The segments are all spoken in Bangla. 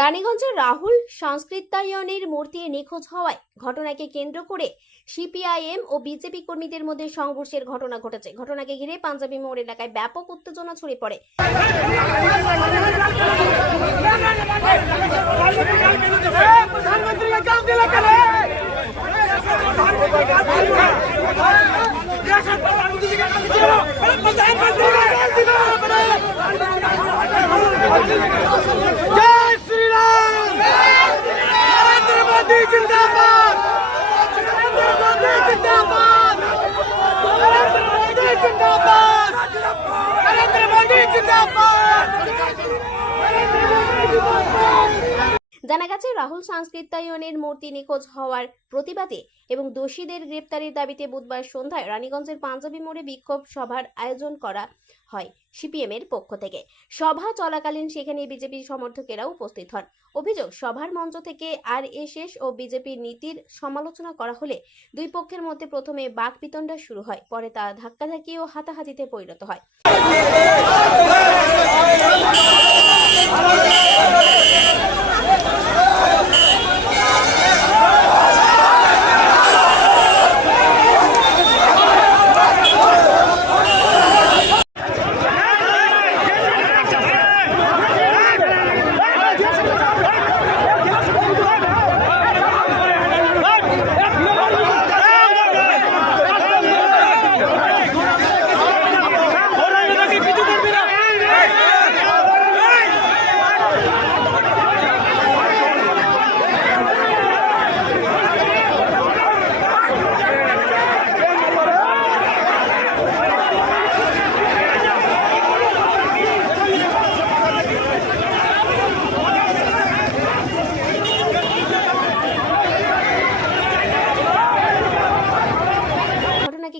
রানীগঞ্জের রাহুল সংস্কৃতায়নের মূর্তি নিখোঁজ হওয়ায় ঘটনাকে কেন্দ্র করে সিপিআইএম ও বিজেপি কর্মীদের মধ্যে সংঘর্ষের ঘটনা ঘটেছে। ঘটনাকে ঘিরে পাঞ্জাবি মোড় এলাকায় ব্যাপক উত্তেজনা ছড়িয়ে পড়ে। জানা গেছে, রাহুল সংস্কৃতায়নের মূর্তি নিখোঁজ হওয়ার প্রতিবাদে এবং দোষীদের গ্রেপ্তারের দাবিতে বুধবার সন্ধ্যায় রানীগঞ্জের পাঞ্জাবি মোড়ে বিক্ষোভ সভার আয়োজন করা হয় সিপিএম এর পক্ষ থেকে। সভা চলাকালীন সেখানে বিজেপি সমর্থকেরাও উপস্থিত হন। অভিযোগ, সভার মঞ্চ থেকে আরএসএস ও বিজেপির নীতির সমালোচনা করা হলে দুই পক্ষের মধ্যে প্রথমে বাকবিতণ্ডা শুরু হয়, পরে তা ধাক্কাধাক্কি ও হাতাহাতিতে পরিণত হয়।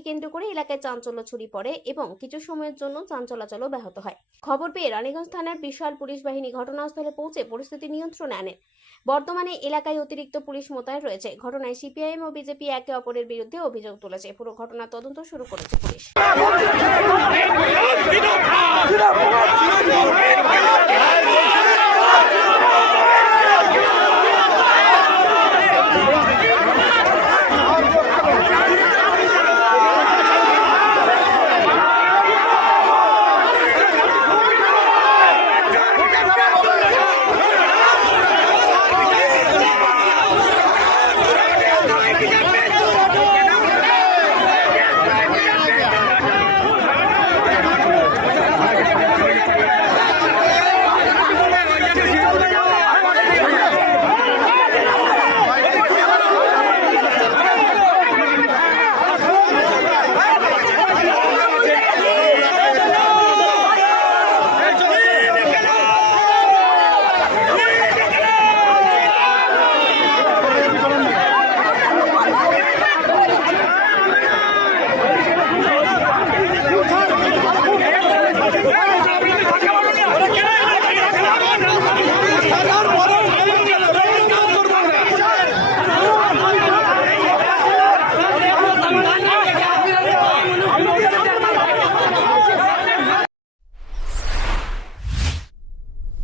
কেন্দ্র করে এলাকায় চাঞ্চল্য ছড়িয়ে পড়ে এবং কিছু সময়ের জন্য যান চলাচলও ব্যাহত হয়। খবর পেয়ে রানীগঞ্জ থানার বিশাল পুলিশ বাহিনী ঘটনাস্থলে পৌঁছে পরিস্থিতি নিয়ন্ত্রণে আনে। বর্তমানে এলাকায় অতিরিক্ত পুলিশ মোতায়েন রয়েছে। ঘটনায় সিপিআইএম ও বিজেপি একে অপরের বিরুদ্ধে অভিযোগ তুলেছে। পুরো ঘটনার তদন্ত শুরু করেছে পুলিশ।